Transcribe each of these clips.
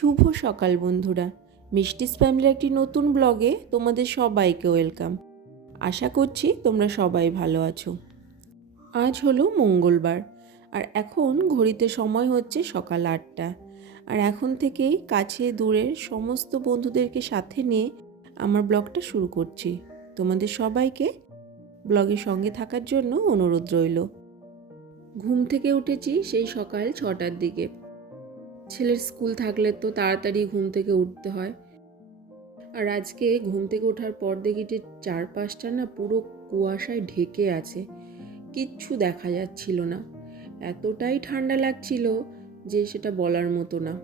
শুভ সকাল বন্ধুরা। মিষ্টিস ফ্যামিলির একটি নতুন ব্লগে তোমাদের সবাইকে ওয়েলকাম। আশা করছি তোমরা সবাই ভালো আছো। আজ হলো মঙ্গলবার, আর এখন ঘড়িতে সময় হচ্ছে সকাল আটটা। আর এখন থেকেই কাছে দূরের সমস্ত বন্ধুদেরকে সাথে নিয়ে আমার ব্লগটা শুরু করছি। তোমাদের সবাইকে ব্লগের সঙ্গে থাকার জন্য অনুরোধ রইল। ঘুম থেকে উঠেছি সেই সকাল ছটার দিকে। ছেলের স্কুল থাকলে তো তাড়াতাড়ি ঘুম থেকে উঠতে হয়। আর আজকে ঘুম থেকে ওঠার পর দেখি যে চারপাশটা না পুরো কুয়াশায় ঢেকে আছে। কিচ্ছু দেখা যাচ্ছিল না। এতটাই ঠান্ডা লাগছিল যে সেটা বলার মতো না।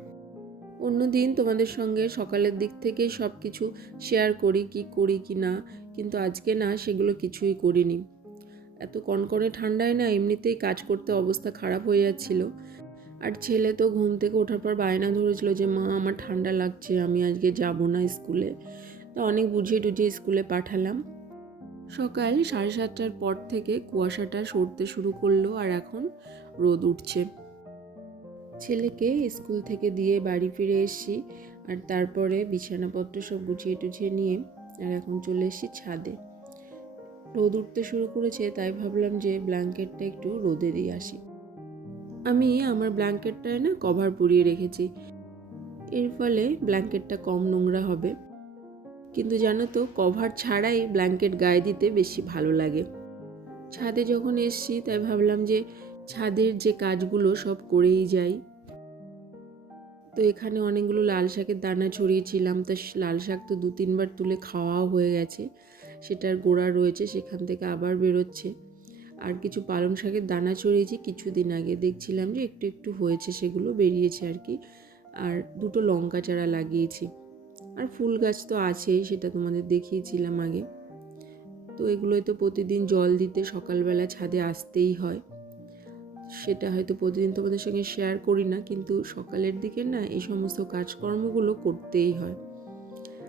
অন্যদিন তোমাদের সঙ্গে সকালের দিক থেকেই সব কিছু শেয়ার করি, কি করি, কি না, কিন্তু আজকে না সেগুলো কিছুই করিনি। এত কনকনে ঠান্ডায় না এমনিতেই কাজ করতে অবস্থা খারাপ হয়ে যাচ্ছিল। আর ছেলে তো ঘুম থেকে ওঠার পর বায়না ধরেছিল যে, মা, আমার ঠান্ডা লাগছে, আমি আজকে যাব না স্কুলে। তা অনেক বুঝিয়ে টুঝিয়ে স্কুলে পাঠালাম। সকাল সাড়ে সাতটার পর থেকে কুয়াশাটা সরতে শুরু করল আর এখন রোদ উঠছে। ছেলেকে স্কুল থেকে দিয়ে বাড়ি ফিরে এসেছি আর তারপরে বিছানাপত্র সব গুছিয়ে টুছিয়ে নিয়ে আর এখন চলে এসেছি ছাদে। রোদ উঠতে শুরু করেছে, তাই ভাবলাম যে ব্ল্যাঙ্কেটটা একটু রোদে দিয়ে আসি। আমি আমার ব্ল্যাঙ্কেটটায় না কভার পরিয়ে রেখেছি। এর ফলে ব্ল্যাঙ্কেটটা কম নোংরা হবে। কিন্তু জানো তো, কভার ছাড়াই ব্ল্যাঙ্কেট গায়ে দিতে বেশি ভালো লাগে। ছাদে যখন এসছি, তাই ভাবলাম যে ছাদের যে কাজগুলো সব করেই যাই। তো এখানে অনেকগুলো লাল শাকের দানা ছড়িয়েছিলাম। তা লাল শাক তো দু তিনবার তুলে খাওয়াও হয়ে গেছে। সেটার গোড়া রয়েছে, সেখান থেকে আবার বেরোচ্ছে। আর কিছু পালং শাকের দানা ছড়িয়েছি কিছুদিন আগে। দেখছিলাম যে একটু একটু হয়েছে, সেগুলো বেরিয়েছে আর কি। আর দুটো লঙ্কা চারা লাগিয়েছি। আর ফুল গাছ তো আছেই, সেটা তোমাদের দেখিয়েছিলাম আগে। তো এগুলোই তো প্রতিদিন জল দিতে সকালবেলা ছাদে আসতেই হয়। সেটা হয়তো প্রতিদিন তোমাদের সঙ্গে শেয়ার করি না, কিন্তু সকালের দিকে না এই সমস্ত কাজকর্মগুলো করতেই হয়।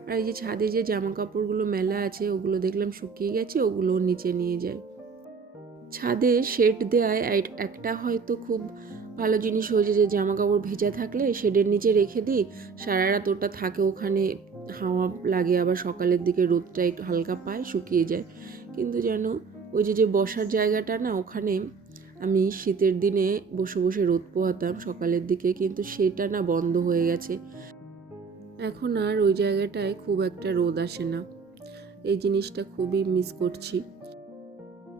আর এই যে ছাদে যে জামা কাপড়গুলো মেলা আছে, ওগুলো দেখলাম শুকিয়ে গেছে ওগুলো নিচে নিয়ে যায় ছাদে শেড দেওয়ায় একটা হয়তো খুব ভালো জিনিস হয়েছে যে জামা কাপড় ভেজা থাকলে শেডের নিচে রেখে দিই। সারা রাত ওটা থাকে ওখানে, হাওয়া লাগে আবার সকালের দিকে রোদটা একটু হালকা পায়, শুকিয়ে যায়। কিন্তু যেন ওই যে যে বসার জায়গাটা না, ওখানে আমি শীতের দিনে বসে বসে রোদ পোহাতাম সকালের দিকে, কিন্তু সেটা না বন্ধ হয়ে গেছে। এখন আর ওই জায়গাটায় খুব একটা রোদ আসে না। এই জিনিসটা খুবই মিস করছি।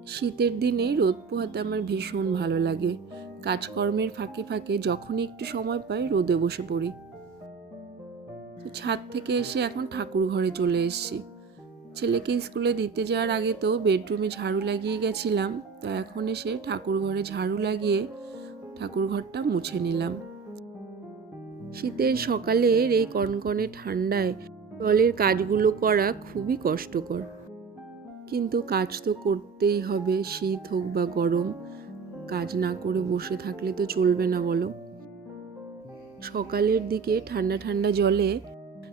শীতের দিনে রোদ পোহাতে আমার ভীষণ ভালো লাগে। কাজকর্মের ফাঁকে ফাঁকে যখনই একটু সময় পাই, রোদে বসে পড়ি। তো ছাদ থেকে এসে এখন ঠাকুর ঘরে চলে এসেছি। ছেলেকে স্কুলে দিতে যাওয়ার আগে তো বেডরুমে ঝাড়ু লাগিয়ে গেছিলাম। তো এখন এসে ঠাকুর ঘরে ঝাড়ু লাগিয়ে ঠাকুর ঘরটা মুছে নিলাম। শীতের সকালের এই কনকনে ঠান্ডায় জলের কাজগুলো করা খুবই কষ্টকর। কিন্তু কাজ তো করতেই হবে, শীত হোক বা গরম। কাজ না করে বসে থাকলে তো চলবে না, বলো। সকালের দিকে ঠান্ডা ঠান্ডা জলে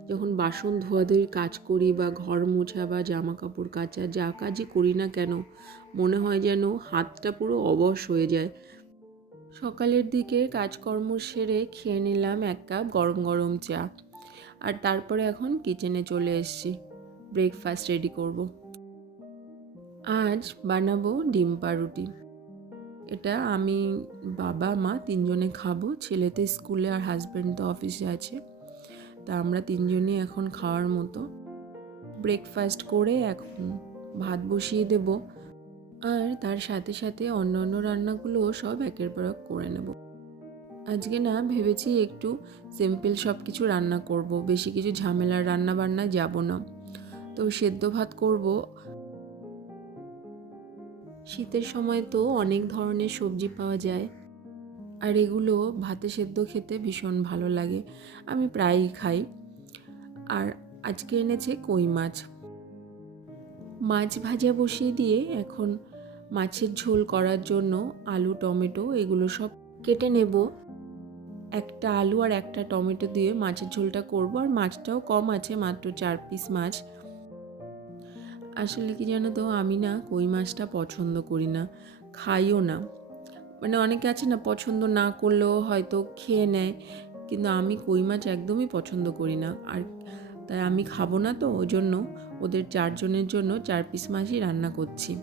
যখন বাসন ধোয়াধুয়ির কাজ করি বা ঘর মোছা বা জামা কাপড় কাচা, যা কাজই করি না কেন, মনে হয় যেন হাতটা পুরো অবশ হয়ে যায়। সকালের দিকে কাজকর্ম সেরে খেয়ে নিলাম এক কাপ গরম গরম চা। আর তারপরে এখন কিচেনে চলে এসেছি। ব্রেকফাস্ট রেডি করব। আজ বানাবো ডিম পাউরুটি এটা আমি বাবা, মা তিনজনে খাব। ছেলে তো স্কুলে আর হাজব্যান্ড তো অফিসে আছে। তা আমরা তিনজনই এখন খাওয়ার মতো। ব্রেকফাস্ট করে এখন ভাত বসিয়ে দেব। আর তার সাথে সাথে অন্য অন্য রান্নাগুলোও সব একের পর এক করে নেব। আজকে না ভেবেছি একটু সিম্পল সব কিছু রান্না করব। বেশি কিছু ঝামেলার রান্না বান্না যাব না। তো সেদ্ধ ভাত করব। শীতের সময় তো অনেক ধরনের সবজি পাওয়া যায়। আর এগুলো ভাতে সেদ্ধ খেতে ভীষণ ভালো লাগে। আমি প্রায়ই খাই। আর আজকে এনেছে কই মাছ। মাছ ভাজা বসিয়ে দিয়ে এখন মাছের ঝোল করার জন্য আলু, টমেটো এগুলো সব কেটে নেব। একটা আলু আর একটা টমেটো দিয়ে মাছের ঝোলটা করব। আর মাছটাও কম আছে, মাত্র চার পিস মাছ। আসলে কি জানো তো, আমি না কই মাছটা পছন্দ করি না, খাইও না। মানে অনেকে আছে না, পছন্দ না করলেও হয়তো খেয়ে নেয়, কিন্তু আমি কই মাছ একদমই পছন্দ করি না। আর তাই আমি খাব না তো ওই জন্য ওদের চারজনের জন্য চার পিস মাছই রান্না করছি।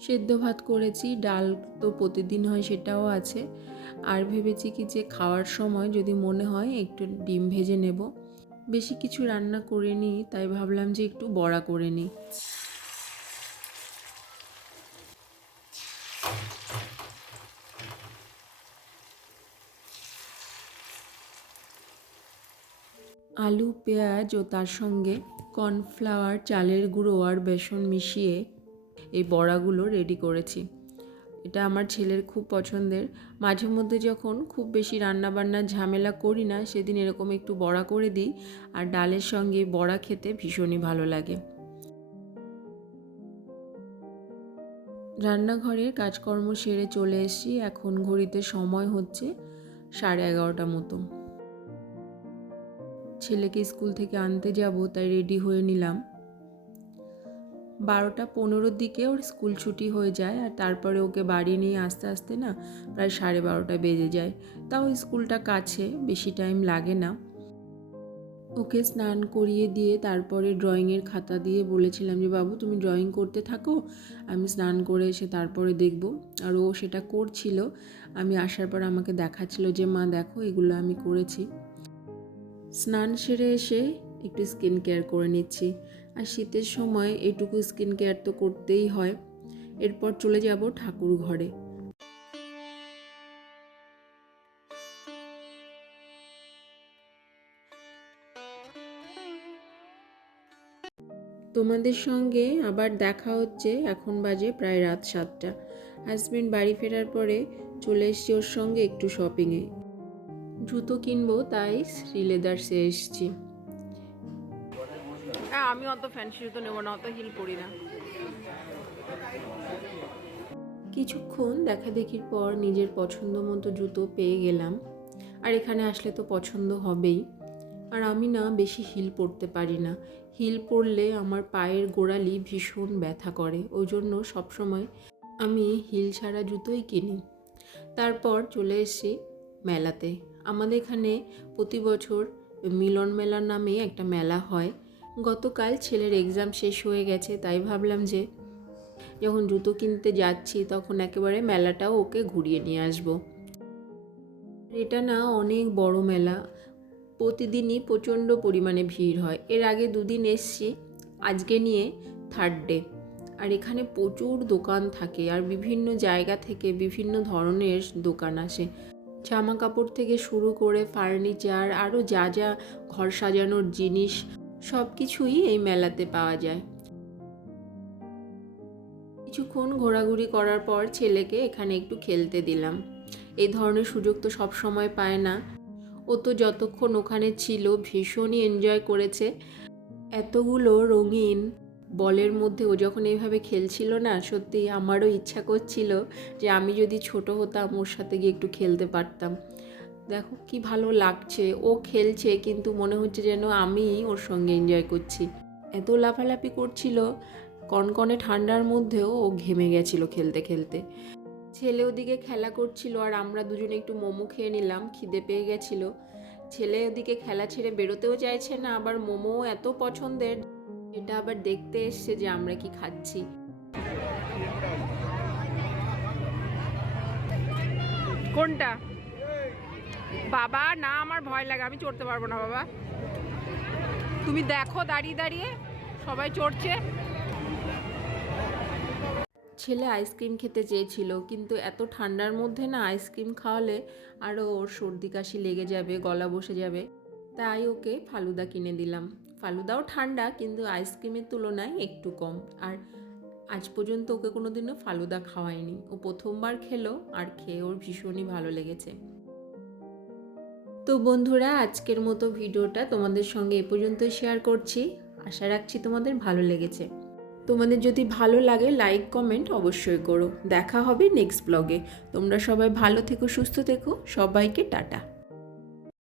সেদ্ধ ভাত করেছি, ডাল তো প্রতিদিন হয় সেটাও আছে। আর ভেবেছি কি যে খাওয়ার সময় যদি মনে হয় একটু ডিম ভেজে নেব। বেশি কিছু রান্না করে নিই তাই ভাবলাম যে একটু বড়া করে নিই আলু, পেঁয়াজ ও তার সঙ্গে কর্নফ্লাওয়ার, চালের গুঁড়ো আর বেসন মিশিয়ে এই বড়াগুলো রেডি করেছি। এটা আমার ছেলের খুব পছন্দের। মাঝে মধ্যে যখন খুব বেশি রান্না বান্নার ঝামেলা করি না, সেদিন এরকম একটু বড়া করে দিই আর ডালের সঙ্গে বড়া খেতে ভীষণই ভালো লাগে। রান্নাঘরের কাজকর্ম সেরে চলে এসেছি, এখন ঘড়িতে সময় হচ্ছে সাড়ে এগারোটা মতো। ছেলেকে স্কুল থেকে আনতে যাব, তাই রেডি হয়ে নিলাম। বারোটা পনেরোর দিকে ওর স্কুল ছুটি হয়ে যায় আর তারপরে ওকে বাড়ি নিয়ে আস্তে আস্তে না প্রায় সাড়ে বারোটা বেজে যায়। তাও স্কুলটা কাছে, বেশি টাইম লাগে না। ওকে স্নান করিয়ে দিয়ে তারপরে ড্রয়িংয়ের খাতা দিয়ে বলেছিলাম যে, বাবু, তুমি ড্রয়িং করতে থাকো, আমি স্নান করে এসে তারপরে দেখব। আর ও সেটা করছিল। আমি আসার পর আমাকে দেখাচ্ছিল যে, মা, দেখো, এগুলো আমি করেছি। স্নান সেরে এসে একটু স্কিন কেয়ার করে নিচ্ছি। আর শীতের সময় এটুকু স্কিন কেয়ার তো করতেই হয়। এরপর চলে যাব ঠাকুর ঘরে। তোমাদের সঙ্গে আবার দেখা হচ্ছে, এখন বাজে প্রায় রাত সাতটা। হাজব্যান্ড বাড়ি ফেরার পরে চলে এসছি ওর সঙ্গে একটু শপিংয়ে জুতো কিনবো, তাই শ্রীলেদার্সে এসছি। হ্যাঁ আমি অত ফ্যান্সি জুতো নেব না, অত হিল পরি না। কিছুক্ষণ দেখাদেখির পর নিজের পছন্দ মতো জুতো পেয়ে গেলাম। আর এখানে আসলে তো পছন্দ হবেই। আর আমি না বেশি হিল পরতে পারি না। হিল পরলে আমার পায়ের গোড়ালি ভীষণ ব্যথা করে। ওই জন্য সবসময় আমি হিল ছাড়া জুতোই কিনি। তারপর চলে এসেছি মেলাতে। আমাদের এখানে প্রতি বছর মিলন মেলা নামে একটা মেলা হয়। গতকাল ছেলের এক্সাম শেষ হয়ে গেছে, তাই ভাবলাম যে যখন জুতো কিনতে যাচ্ছি তখন একেবারে মেলাটাও ওকে ঘুরিয়ে নিয়ে আসব। এটা না অনেক বড় মেলা, প্রতিদিনই প্রচণ্ড পরিমাণে ভিড় হয়। এর আগে দুদিন এসছি, আজকে নিয়ে থার্ড ডে আর এখানে প্রচুর দোকান থাকে আর বিভিন্ন জায়গা থেকে বিভিন্ন ধরনের দোকান আসে। জামা কাপড় থেকে শুরু করে ফার্নিচার আরও যা যা ঘর সাজানোর জিনিস সব কিছুই এই মেলাতে পাওয়া যায়। কিছুক্ষণ ঘোরাঘুরি করার পর ছেলেকে এখানে একটু খেলতে দিলাম। এই ধরনের সুযোগ তো সব সময় পায় না। ও তো যতক্ষণ ওখানে ছিল ভীষণই এনজয় করেছে। এতগুলো রঙিন বলের মধ্যে ও যখন এইভাবে খেলছিল না, সত্যি আমারও ইচ্ছা করছিল যে আমি যদি ছোট হতাম, ওর সাথে গিয়ে একটু খেলতে পারতাম। দেখো কি ভালো লাগছে। ও খেলছে কিন্তু মনে হচ্ছে যেন আমি ওর সঙ্গে এনজয় করছি। এত লাফালাফি করছিল, কনকনে ঠান্ডার মধ্যেও ও ঘেমে গেছিল খেলতে খেলতে। ছেলে ওদিকে খেলা করছিল আর আমরা দুজনে একটু মোমো খেয়ে নিলাম, খিদে পেয়ে গেছিল। ছেলে ওদিকে খেলা ছেড়ে বেরোতেও চাইছে না, আবার মোমো এত পছন্দের, এটা আবার দেখতে এসছে যে আমরা কি খাচ্ছি। কোনটা? বাবা, না, আমার ভয় লাগে, আমি চড়তে পারব না বাবা। তুমি দেখো, দাঁড়িয়ে দাঁড়িয়ে, সবাই চড়ছে। ছেলে আইসক্রিম খেতে চেয়েছিল, কিন্তু এত ঠান্ডার মধ্যে না আইসক্রিম খাওয়ালে আরও ওর সর্দি কাশি লেগে যাবে, গলা বসে যাবে। তাই ওকে ফালুদা কিনে দিলাম। ফালুদাও ঠান্ডা, কিন্তু আইসক্রিমের তুলনায় একটু কম। আর আজ পর্যন্ত ওকে কোনো দিনও ফালুদা খাওয়ায়নি। ও প্রথমবার খেলো, আর খেয়ে ওর ভীষণই ভালো লেগেছে। তো বন্ধুরা, আজকের মতো ভিডিওটা তোমাদের সঙ্গে এ পর্যন্ত শেয়ার করছি। আশা রাখছি তোমাদের ভালো লেগেছে। তোমাদের যদি ভালো লাগে লাইক কমেন্ট অবশ্যই করো। দেখা হবে নেক্সট ব্লগে তোমরা সবাই ভালো থেকো, সুস্থ থেকো। সবাইকে টাটা।